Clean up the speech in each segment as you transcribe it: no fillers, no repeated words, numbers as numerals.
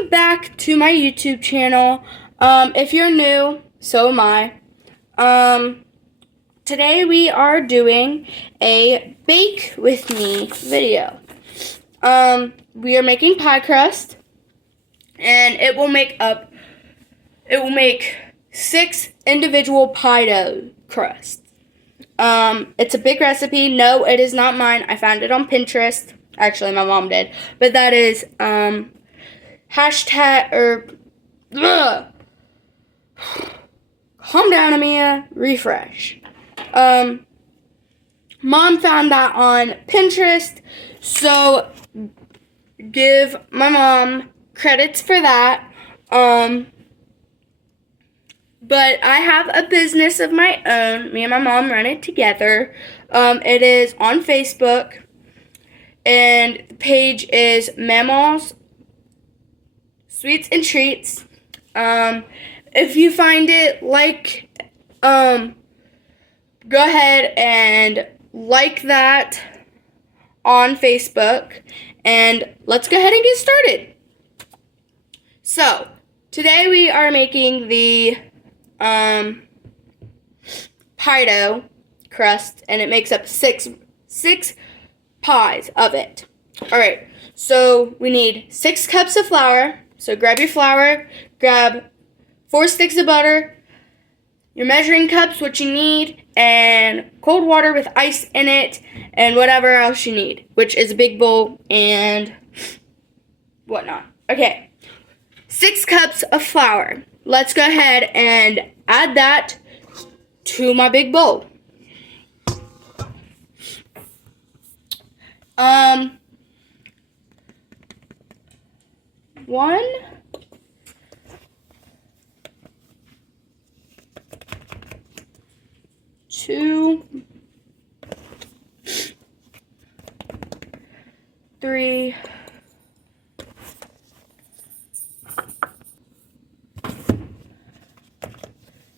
Welcome back to my YouTube channel. If you're new, so am I. Today we are doing a bake with me video. We are making pie crust, and it will make 6 individual pie dough crusts. It's a big recipe. No, it is not mine. I found it on Pinterest. Actually, my mom did. But that is, calm down, Amia. Refresh. Mom found that on Pinterest. So, give my mom credits for that. But I have a business of my own. Me and my mom run it together. It is on Facebook. And the page is Mama's Sweets and Treats. If you find it, go ahead and like that on Facebook. And let's go ahead and get started. So, today we are making the pie dough crust, and it makes up six pies of it. Alright, so we need 6 cups of flour. So grab your flour, grab 4 sticks of butter, your measuring cups, what you need, and cold water with ice in it, and whatever else you need, which is a big bowl and whatnot. Okay, 6 cups of flour. Let's go ahead and add that to my big bowl. 1, 2, 3,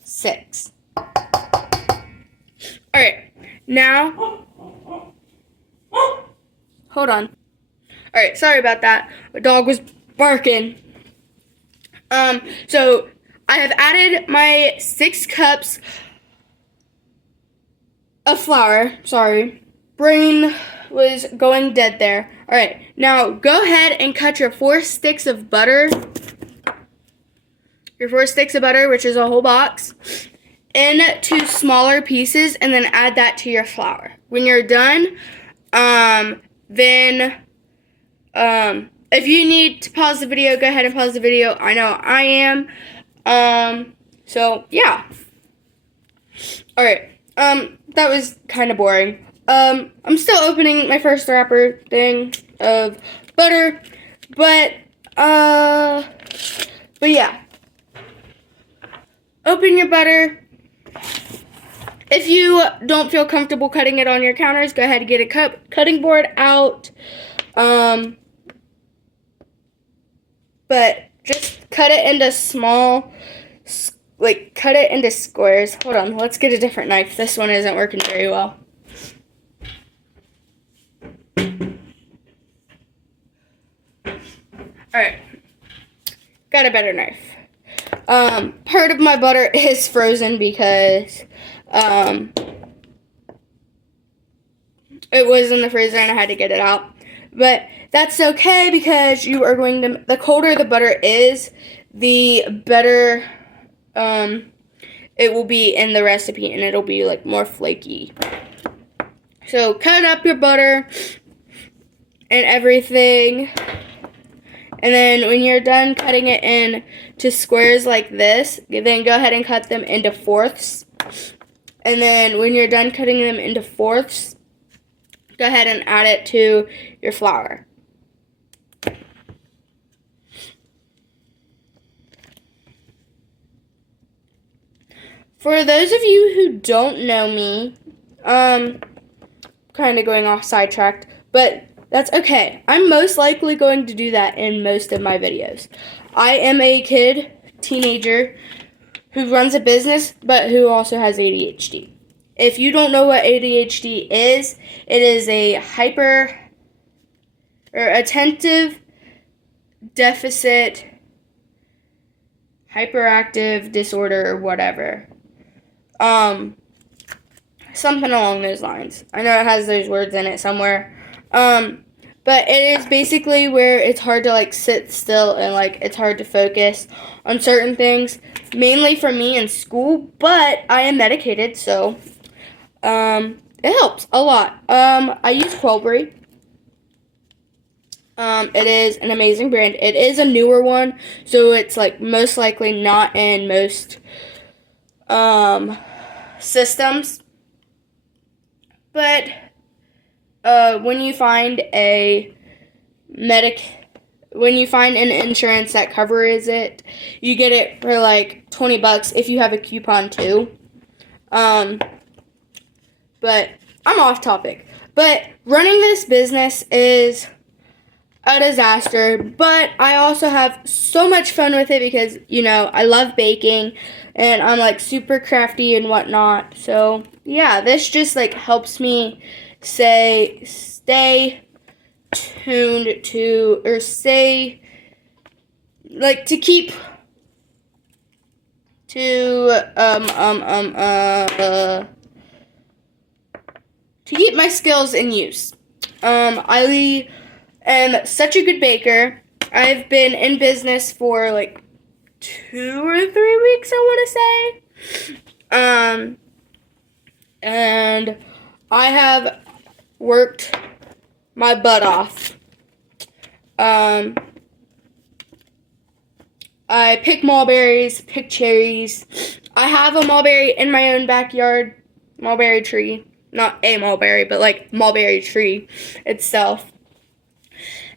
6. Alright, now, hold on. Alright, sorry about that. My dog was barking. So, I have added my 6 cups of flour. Sorry. Brain was going dead there. Alright, now go ahead and cut your 4 sticks of butter. Your 4 sticks of butter, which is a whole box, into smaller pieces, and then add that to your flour. When you're done, if you need to pause the video, go ahead and pause the video. I know I am. So, yeah. Alright, that was kind of boring. I'm still opening my first wrapper thing of butter, but yeah. Open your butter. If you don't feel comfortable cutting it on your counters, go ahead and get a cutting board out. But just cut it into cut it into squares. Hold on, let's get a different knife. This one isn't working very well. Alright, got a better knife. Part of my butter is frozen because, it was in the freezer and I had to get it out. But that's okay because you are going to, the colder the butter is, the better, it will be in the recipe, and it'll be like more flaky. So cut up your butter and everything. And then when you're done cutting it into squares like this, then go ahead and cut them into fourths. And then when you're done cutting them into fourths, go ahead and add it to your flour. For those of you who don't know me, kind of going off sidetracked, but that's okay. I'm most likely going to do that in most of my videos. I am a teenager, who runs a business, but who also has ADHD. If you don't know what ADHD is, it is a attentive deficit hyperactive disorder or whatever. Something along those lines. I know it has those words in it somewhere. But it is basically where it's hard to like sit still and like it's hard to focus on certain things, mainly for me in school, but I am medicated, so it helps a lot. I use Quellberry. It is an amazing brand. It is a newer one, so it's like most likely not in most systems. But when you find when you find an insurance that covers it, you get it for like $20 if you have a coupon too. But I'm off topic. But running this business is a disaster, but I also have so much fun with it because, you know, I love baking and I'm like super crafty and whatnot. So yeah, this just like helps me stay tuned to, or stay like to keep my skills in use. I am such a good baker. I've been in business for like 2 or 3 weeks, I want to say. And I have worked my butt off. I pick mulberries, pick cherries. I have a mulberry in my own backyard, mulberry tree. Not a mulberry, but like mulberry tree itself.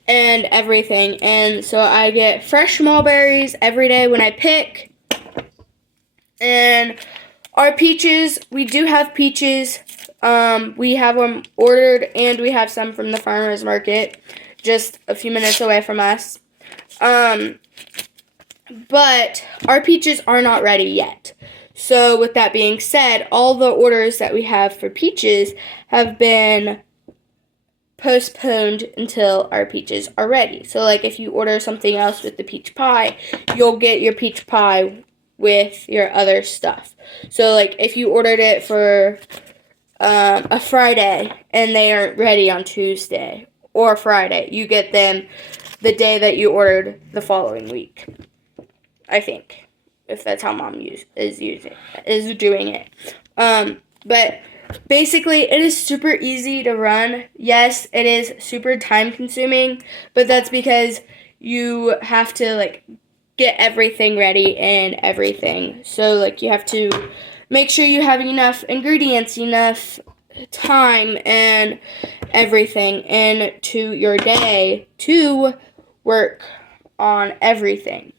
And everything. And so I get fresh mulberries every day when I pick. And our peaches, we do have peaches. We have them ordered, and we have some from the farmer's market just a few minutes away from us. But our peaches are not ready yet. So with that being said, all the orders that we have for peaches have been postponed until our peaches are ready. So like if you order something else with the peach pie, you'll get your peach pie with your other stuff. So like if you ordered it for a Friday and they aren't ready on Tuesday or Friday, you get them the day that you ordered the following week. I think, if that's how Mom is doing it. But basically, it is super easy to run. Yes, it is super time consuming, but that's because you have to like get everything ready and everything. So like you have to make sure you have enough ingredients, enough time and everything into your day to work on everything.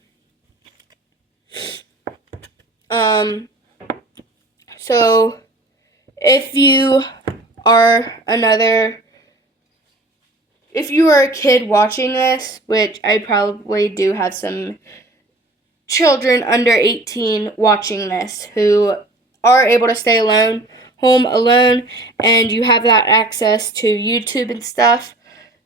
So if you are a kid watching this, which I probably do have some children under 18 watching this who are able to stay home alone, and you have that access to YouTube and stuff,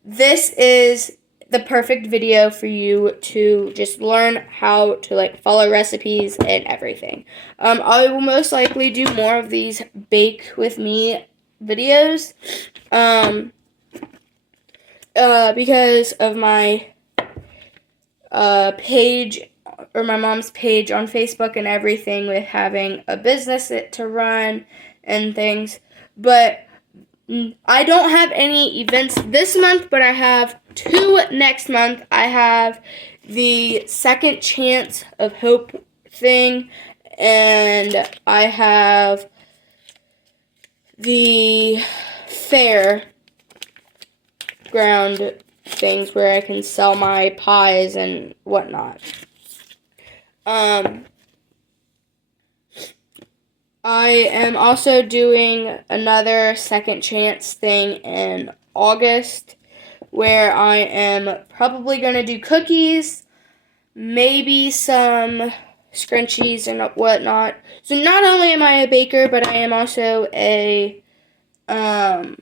this is the perfect video for you to just learn how to like follow recipes and everything. I will most likely do more of these bake with me videos because of my page, or my mom's page on Facebook and everything, with having a business to run and things. But I don't have any events this month, but I have 2 next month. I have the Second Chance of Hope thing, and I have the fair ground things where I can sell my pies and whatnot. I am also doing another Second Chance thing in August, where I am probably going to do cookies, maybe some scrunchies and whatnot. So not only am I a baker, but I am also I am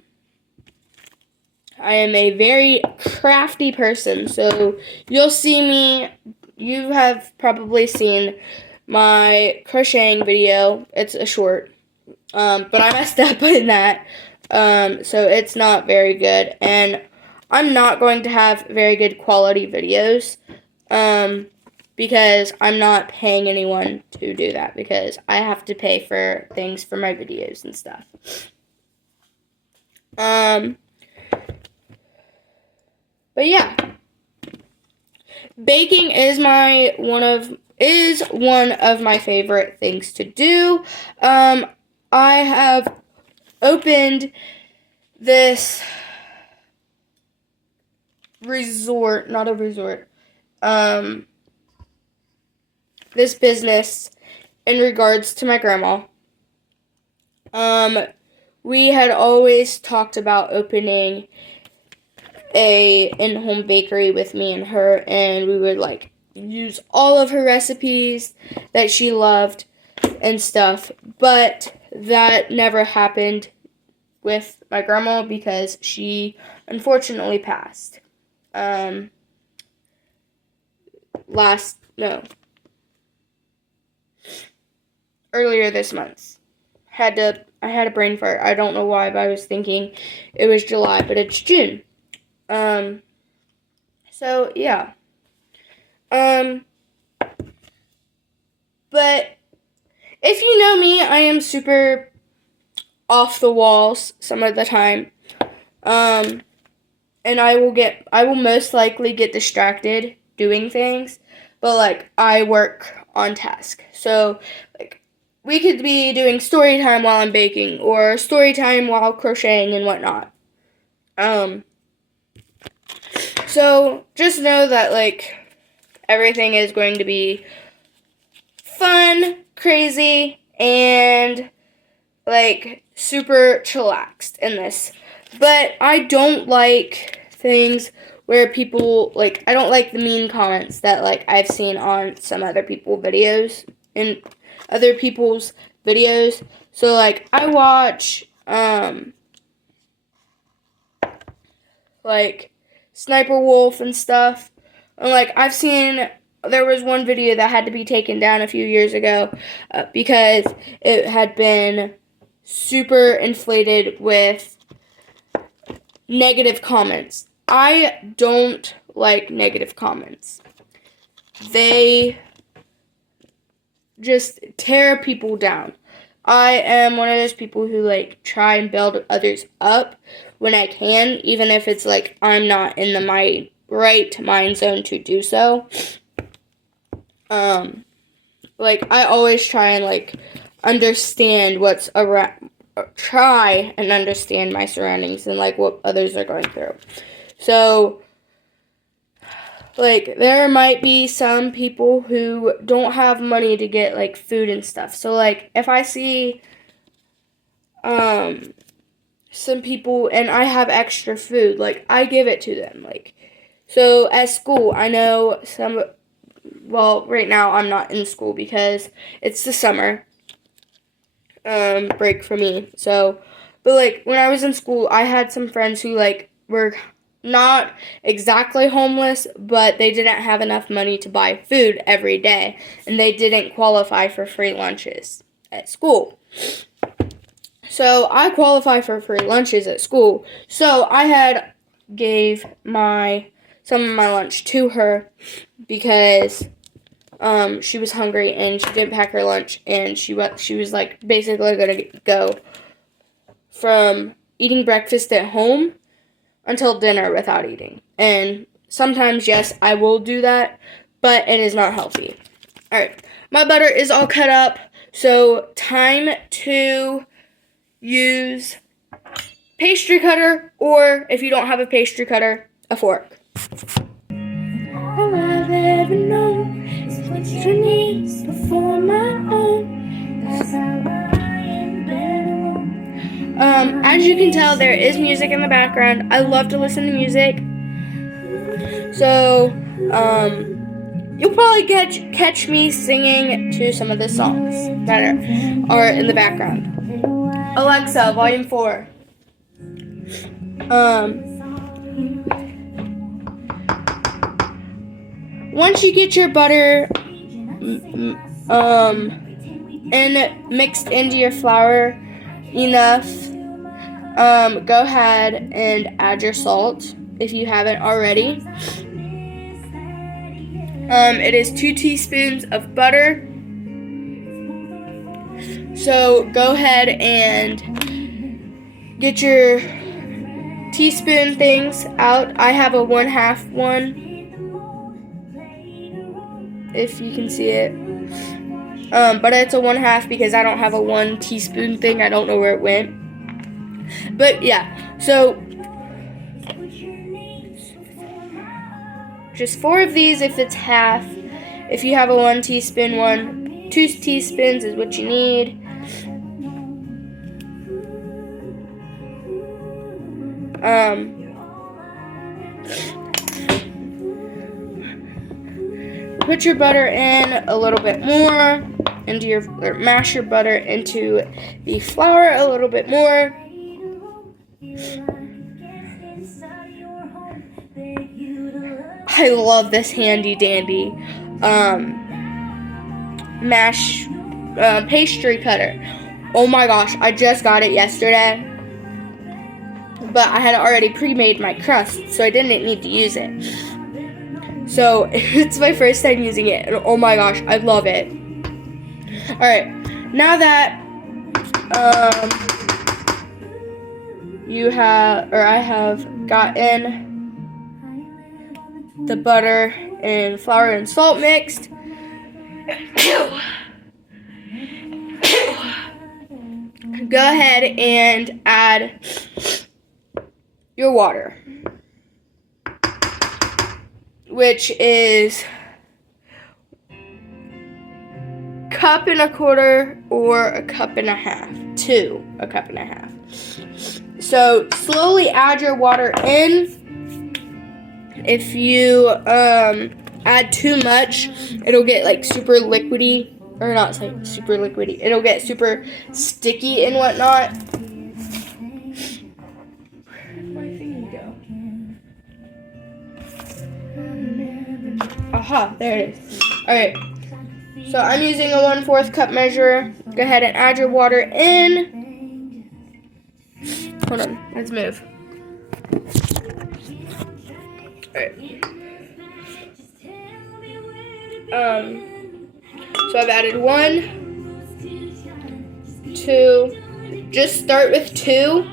a very crafty person. So you'll see me you have probably seen my crocheting video. It's a short, but I messed up in that, so it's not very good, and I'm not going to have very good quality videos, because I'm not paying anyone to do that, because I have to pay for things for my videos and stuff. But yeah, baking is one of my favorite things to do. I have opened this this business in regards to my grandma. We had always talked about opening a in-home bakery with me and her, and we would like use all of her recipes that she loved and stuff, but that never happened with my grandma because she unfortunately passed earlier this month. I had a brain fart. I don't know why, but I was thinking it was July, but it's June. So yeah. But if you know me, I am super off the walls some of the time. And I will most likely get distracted doing things, but like I work on task. So like we could be doing story time while I'm baking or story time while crocheting and whatnot. So just know that like everything is going to be fun, crazy, and like super chillaxed in this. But I don't like things where people like I don't like the mean comments that like I've seen on some other people's videos. So like I watch like Sniper Wolf and stuff. And like I've seen there was one video that had to be taken down a few years ago because it had been super inflated with negative comments. I don't like negative comments. They just tear people down. I am one of those people who like try and build others up when I can, even if it's like I'm not in my right mind zone to do so. Like I always try and like understand what's around, try and understand my surroundings and like what others are going through. So like there might be some people who don't have money to get like food and stuff. So like if I see some people and I have extra food, like I give it to them. Like so at school I know right now I'm not in school because it's the summer break for me. So but like when I was in school I had some friends who like were not exactly homeless, but they didn't have enough money to buy food every day, and they didn't qualify for free lunches at school. So I qualify for free lunches at school. So I had gave some of my lunch to her because she was hungry and she didn't pack her lunch, and she was like basically gonna go from eating breakfast at home until dinner without eating. And sometimes, yes, I will do that, but it is not healthy. Alright, my butter is all cut up, so time to use pastry cutter, or if you don't have a pastry cutter, a fork. All I've ever known is what you need before my own. That's how I am better. As you can tell, there is music in the background. I love to listen to music. So, you'll probably catch me singing to some of the songs that are in the background. Alexa, volume 4. once you get your butter and mixed into your flour enough, go ahead and add your salt if you haven't already. It is 2 teaspoons of butter. So go ahead and get your teaspoon things out. I have a 1/2 one, if you can see it. But it's a 1/2 because I don't have a 1 teaspoon thing. I don't know where it went. But yeah, so just 4 of these if it's half. If you have a 1 teaspoon one, 2 teaspoons is what you need. Put your butter in a little bit more into your, or mash your butter into the flour a little bit more. I love this handy dandy pastry cutter. Oh my gosh, I just got it yesterday, but I had already pre-made my crust, so I didn't need to use it. So it's my first time using it, and oh my gosh, I love it. Alright, now that I have gotten the butter and flour and salt mixed, go ahead and add your water, which is 1.25 cups or 1.5 cups to 1.5 cups. So slowly add your water in. If you add too much, it'll get like super liquidy, or not super liquidy. It'll get super sticky and whatnot. Where'd my thingy go? Aha, there it is. Alright, so I'm using a 1/4 cup measure. Go ahead and add your water in. Hold on, let's move. Alright. So I've added 1, 2, just start with 2,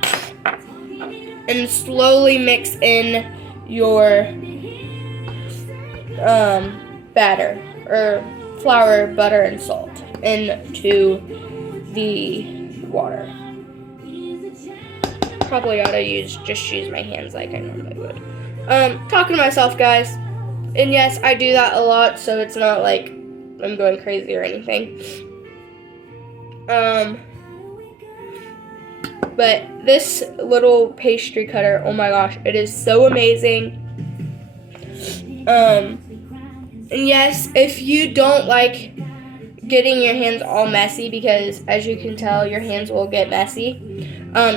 and slowly mix in your batter, or flour, butter, and salt into the water. Probably ought to just use my hands like I normally would. Talking to myself, guys. And yes, I do that a lot, so it's not like I'm going crazy or anything. But this little pastry cutter, oh my gosh, it is so amazing. And yes, if you don't like getting your hands all messy, because as you can tell, your hands will get messy,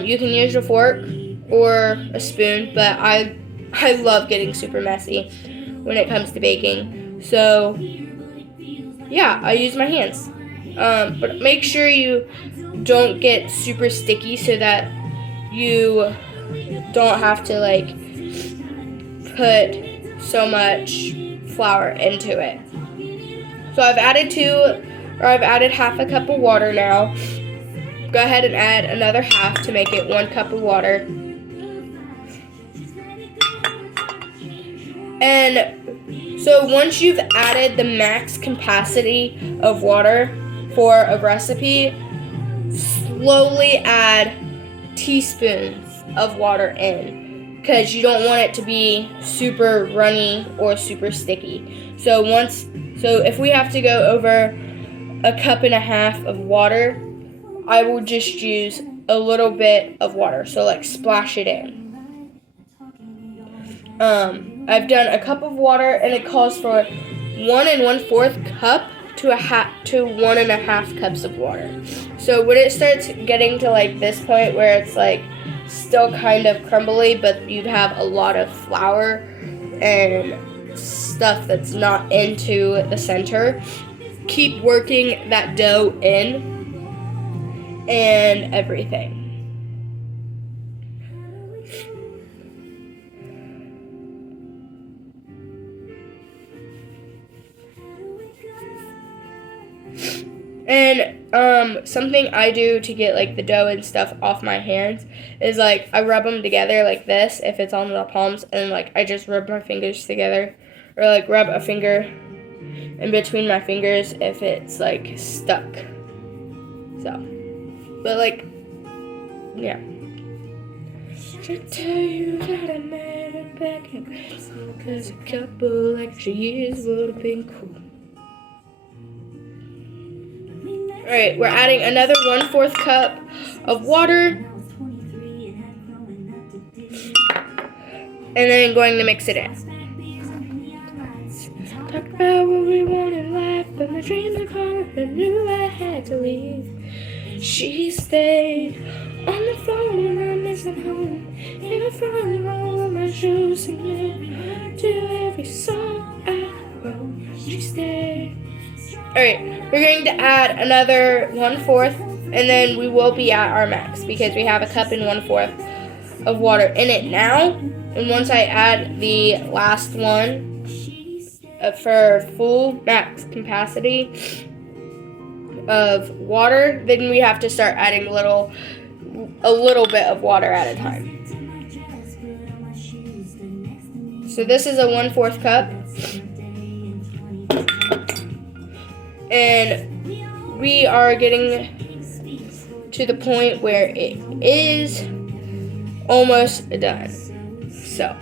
you can use a fork or a spoon, but I love getting super messy when it comes to baking. So yeah, I use my hands. But make sure you don't get super sticky so that you don't have to like put so much flour into it. So I've added 1/2 cup of water now. Go ahead and add another 1/2 to make it 1 cup of water. And so once you've added the max capacity of water for a recipe, slowly add teaspoons of water in, because you don't want it to be super runny or super sticky. So if we have to go over 1.5 cups of water, I will just use a little bit of water, so like splash it in. I've done 1 cup of water, and it calls for 1 1/4 cup to 1.5 cups of water. So when it starts getting to like this point where it's like still kind of crumbly, but you have a lot of flour and stuff that's not into the center. Keep working that dough in and everything. And something I do to get like the dough and stuff off my hands is like I rub them together like this if it's on the palms, and like I just rub my fingers together, or like rub a finger in between my fingers if it's like stuck. So, but like, yeah. Should tell you that I met her back in grade school, 'cause a couple extra years would have been cool. Alright, we're adding another 1/4 cup of water. And then going to mix it in. Talk about what we want in life, but my dreams are gone, I knew I had to leave. She stayed on the floor when I missed at home, in the front row of my shoes, singing to every song I wrote. She stayed. Alright, we're going to add another 1/4, and then we will be at our max because we have a cup and 1/4 of water in it now. And once I add the last one for full max capacity of water, then we have to start adding a little bit of water at a time. So this is a 1/4 cup. And we are getting to the point where it is almost done. So,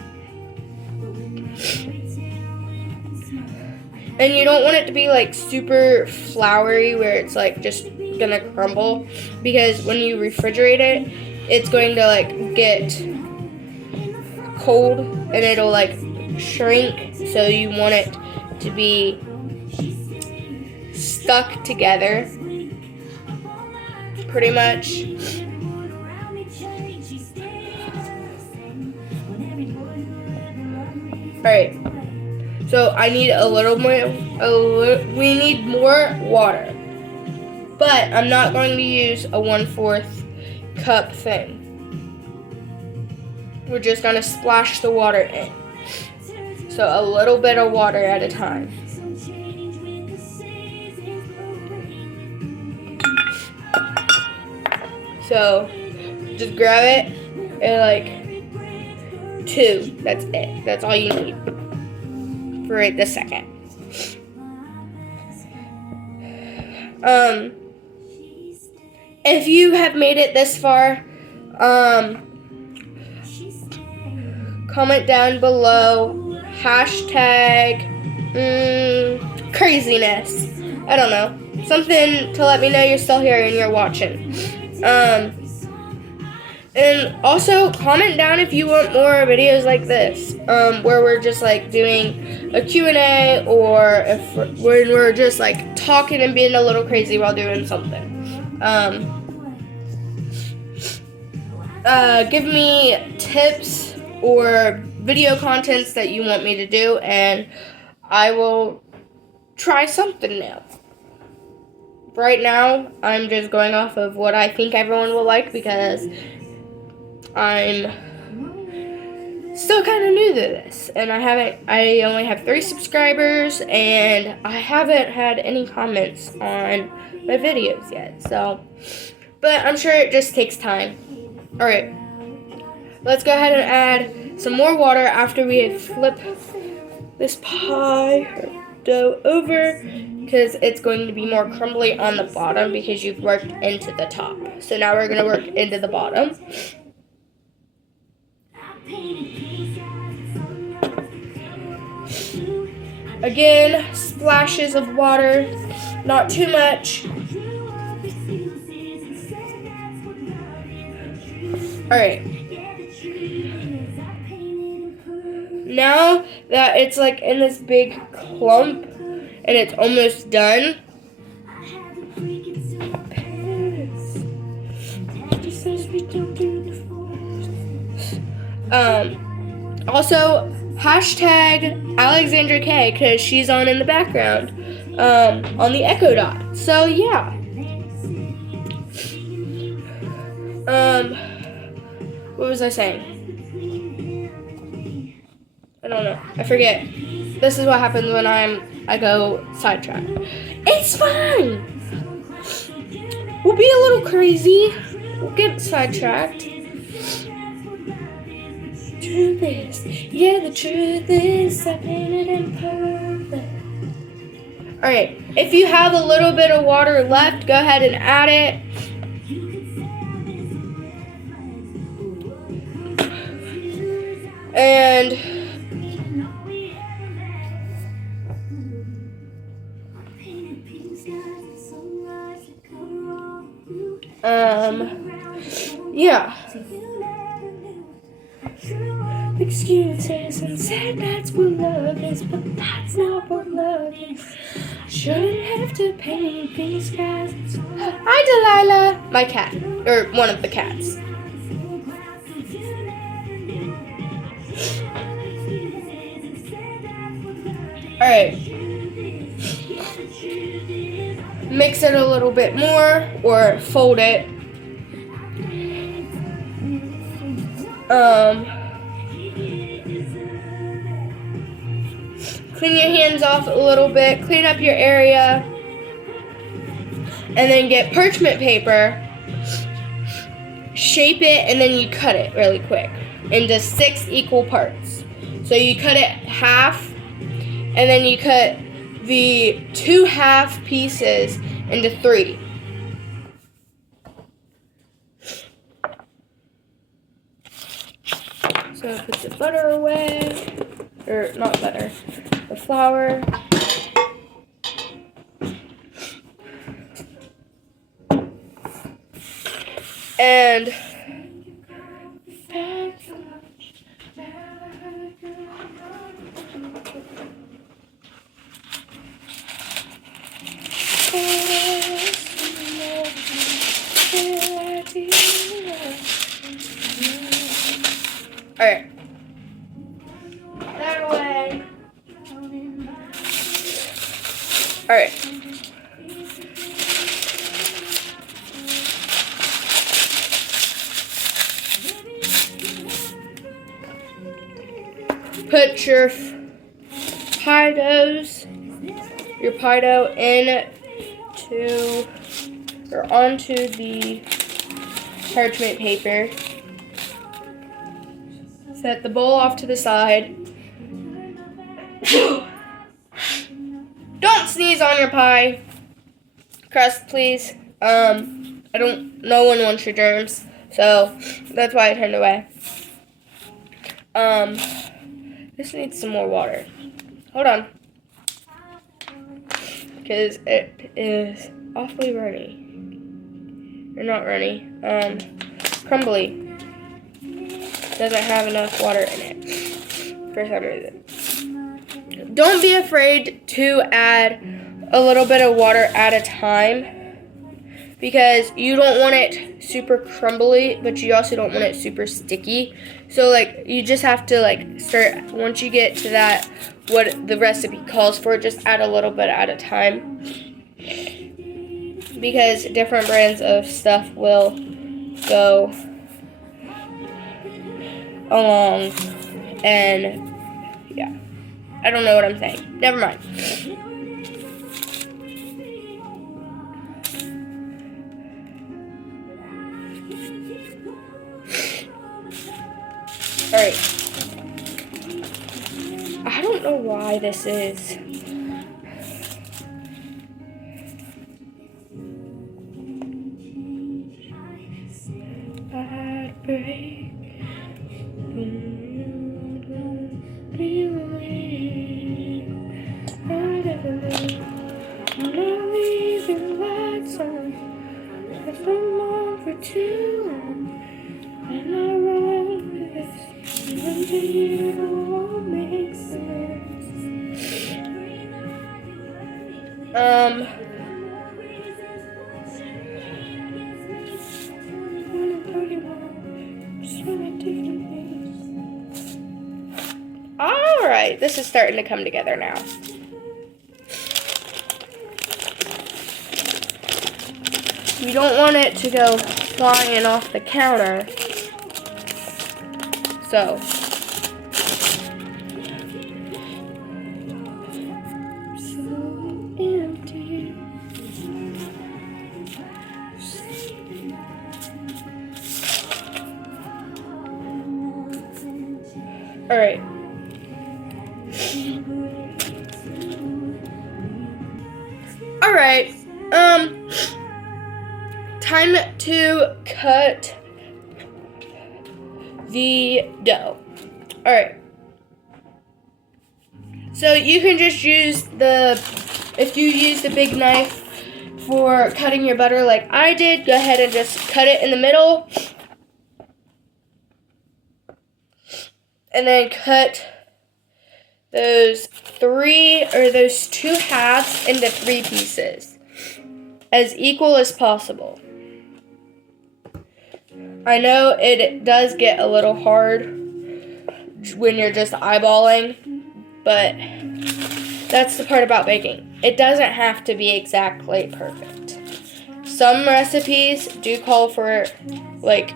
and you don't want it to be like super floury where it's like just gonna crumble, because when you refrigerate it, it's going to like get cold and it'll like shrink. So you want it to be stuck together, pretty much. Alright, so I need a little more, we need more water, but I'm not going to use a 1/4 cup thing. We're just going to splash the water in. So a little bit of water at a time. So just grab it and like 2. That's it. That's all you need for it this second. If you have made it this far, comment down below hashtag craziness. I don't know. Something to let me know you're still here and you're watching. And also comment down if you want more videos like this, where we're just like doing a Q&A, or when we're just like talking and being a little crazy while doing something. Give me tips or video contents that you want me to do, and I will try something new. Right now, I'm just going off of what I think everyone will like, because I'm still kind of new to this, and I only have 3 subscribers, and I haven't had any comments on my videos yet, so, but I'm sure it just takes time. Alright, let's go ahead and add some more water after we flip this pie or dough over, because it's going to be more crumbly on the bottom because you've worked into the top. So now we're going to work into the bottom. Again, splashes of water, not too much. Alright. Now that it's like in this big clump and it's almost done, also hashtag Alexandra K because she's on in the background on the Echo Dot. So yeah. What was I saying? I don't know. I forget. This is what happens when I go sidetracked. It's fine. We'll be a little crazy. We'll get sidetracked. Truth is, yeah, the truth is, I painted imperfect. Alright, if you have a little bit of water left, go ahead and add it. And yeah. Excuses and said that's what love is, but that's not what love is. Shouldn't have to paint these guys. Hi, Delilah. My cat, or one of the cats. Alright. Mix it a little bit more, or fold it. Clean your hands off a little bit, clean up your area, and then get parchment paper, shape it, and then you cut it really quick into 6 equal parts. So you cut it half, and then you cut the 2 half pieces into 3. So put the butter away, or not butter, the flour. And alright. That away. Alright. Put your pie dough onto the parchment paper. Set the bowl off to the side. Don't sneeze on your pie crust, please. No one wants your germs, so that's why I turned away. This needs some more water. Hold on. Because it is awfully runny. Or not runny. Crumbly. Doesn't have enough water in it. For some reason. Don't be afraid to add a little bit of water at a time. Because you don't want it super crumbly, but you also don't want it super sticky. So, you just have to, start, once you get to that, what the recipe calls for, just add a little bit at a time. Because different brands of stuff will go along, and, yeah. I don't know what I'm saying. Never mind. Alright. I don't know why this is. I'd break when you don't believe. I never knew. I'm not leaving lights on. If I'm on for too long, and I run with this. Even to you all makes sense. Ah! right, this is starting to come together now. You don't want it to go flying off the counter. So. Empty. All right. All right. Time to cut the dough. All right. So you can just use if you use the big knife for cutting your butter like I did, go ahead and just cut it in the middle. And then cut those two halves into 3 pieces, as equal as possible. I know it does get a little hard when you're just eyeballing, but that's the part about baking. It doesn't have to be exactly perfect. Some recipes do call for like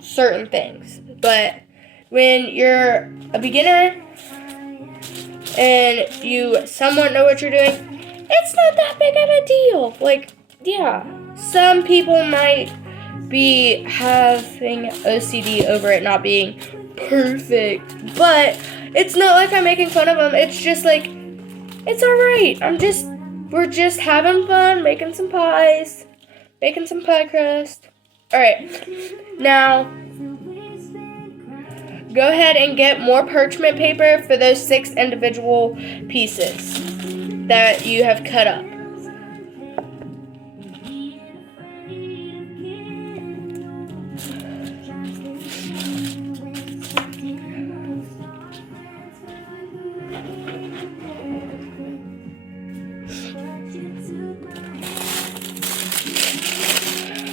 certain things, but when you're a beginner and you somewhat know what you're doing, it's not that big of a deal. Like, yeah, some people might be having OCD over it not being perfect, but it's not like I'm making fun of them. It's just like, it's alright. We're just having fun, making some pies, making some pie crust. Alright, now go ahead and get more parchment paper for those 6 individual pieces that you have cut up.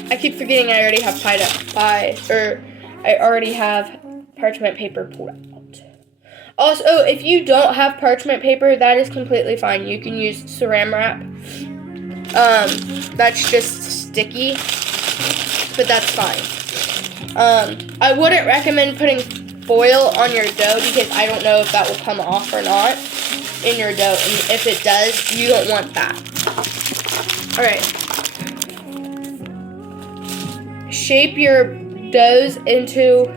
I keep forgetting I already have I already have parchment paper pulled out. Also, if you don't have parchment paper, that is completely fine. You can use saran wrap. That's just sticky, but that's fine. I wouldn't recommend putting foil on your dough because I don't know if that will come off or not in your dough. And if it does, you don't want that. Alright. Shape your doughs into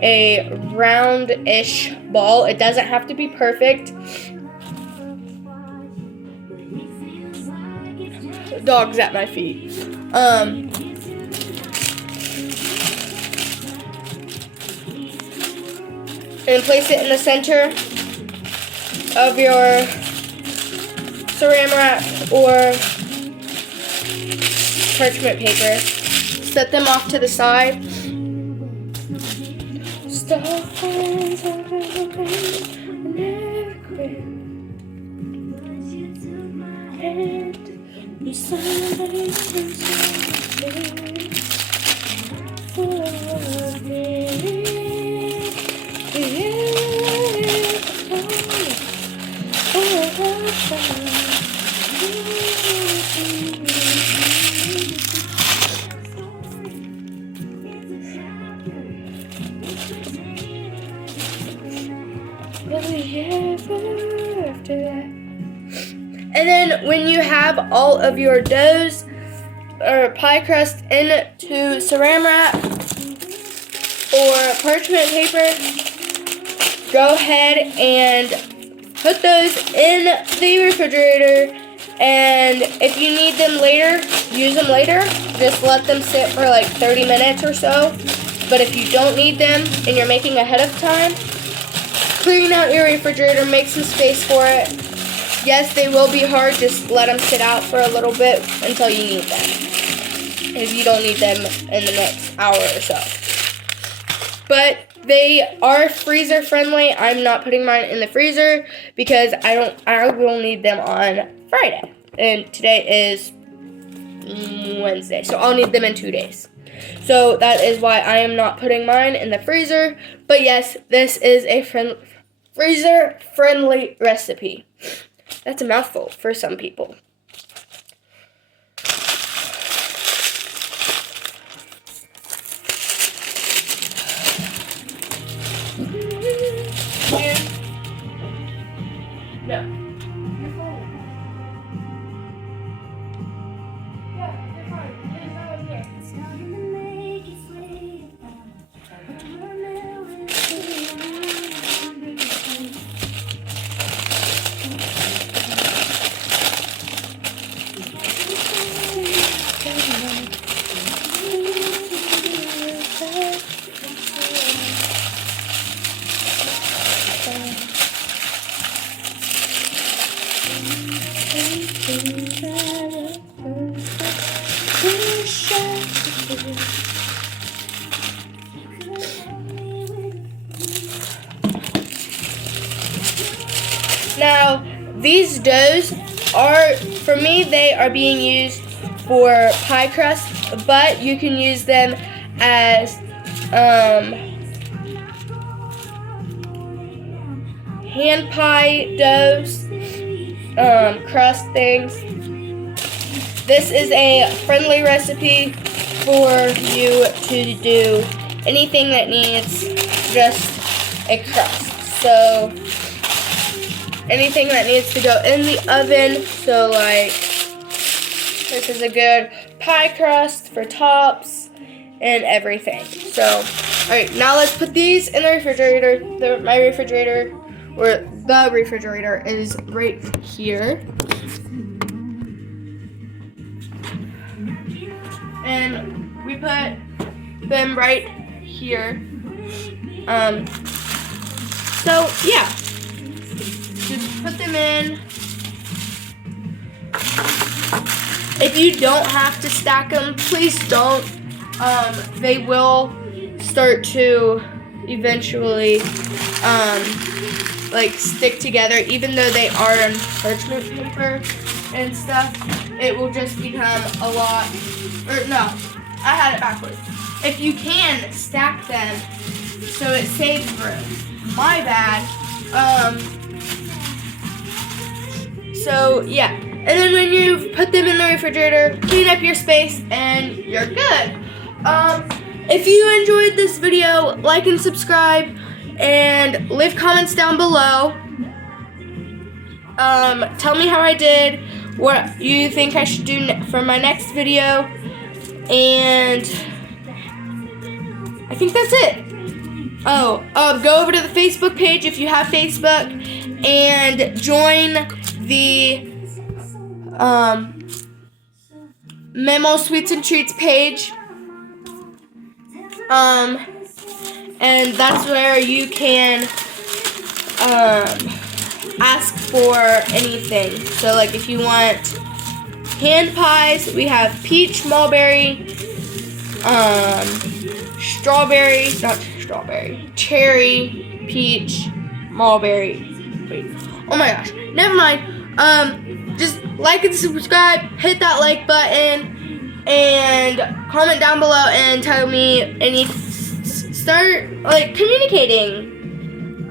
a round-ish ball. It doesn't have to be perfect. Dog's at my feet. And place it in the center of your saran wrap or parchment paper. Set them off to the side. And then when you have all of your doughs or pie crust into saran wrap or parchment paper, go ahead and put those in the refrigerator. And if you need them later, use them later. Just let them sit for like 30 minutes or so. But if you don't need them and you're making ahead of time, clean out your refrigerator, make some space for it. Yes, they will be hard, just let them sit out for a little bit until you need them. If you don't need them in the next hour or so. But they are freezer friendly. I'm not putting mine in the freezer because I will need them on Friday. And today is Wednesday, so I'll need them in 2 days. So that is why I am not putting mine in the freezer. But yes, this is a freezer-friendly recipe. That's a mouthful for some people. No. You're fine. Yeah, you're fine. There's no one here. Now, these doughs are, for me, they are being used for pie crust, but you can use them as hand pie doughs, crust things. This is a friendly recipe for you to do anything that needs just a crust. So anything that needs to go in the oven. So like this is a good pie crust for tops and everything. So alright, now let's put these in the refrigerator. My refrigerator, or the refrigerator, is right here. And we put them right here. So yeah, just put them in. If you don't have to stack them, please don't. They will start to eventually like stick together, even though they are on parchment paper and stuff. It will just become a lot. Or no, I had it backwards. If you can stack them, so it saves room. My bad. So yeah, and then when you put them in the refrigerator, clean up your space, and you're good. If you enjoyed this video, like and subscribe, and leave comments down below. Tell me how I did, what you think I should do for my next video, and I think that's it. Oh, go over to the Facebook page if you have Facebook, and join the Memo Sweets and Treats page. And that's where you can ask for anything. So like if you want hand pies, we have peach, mulberry, cherry, peach, mulberry. Wait, oh my gosh, never mind. Just like and subscribe, hit that like button, and comment down below and tell me any, start like communicating.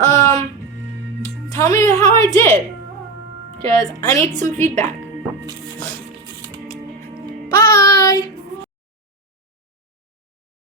Tell me how I did, because I need some feedback.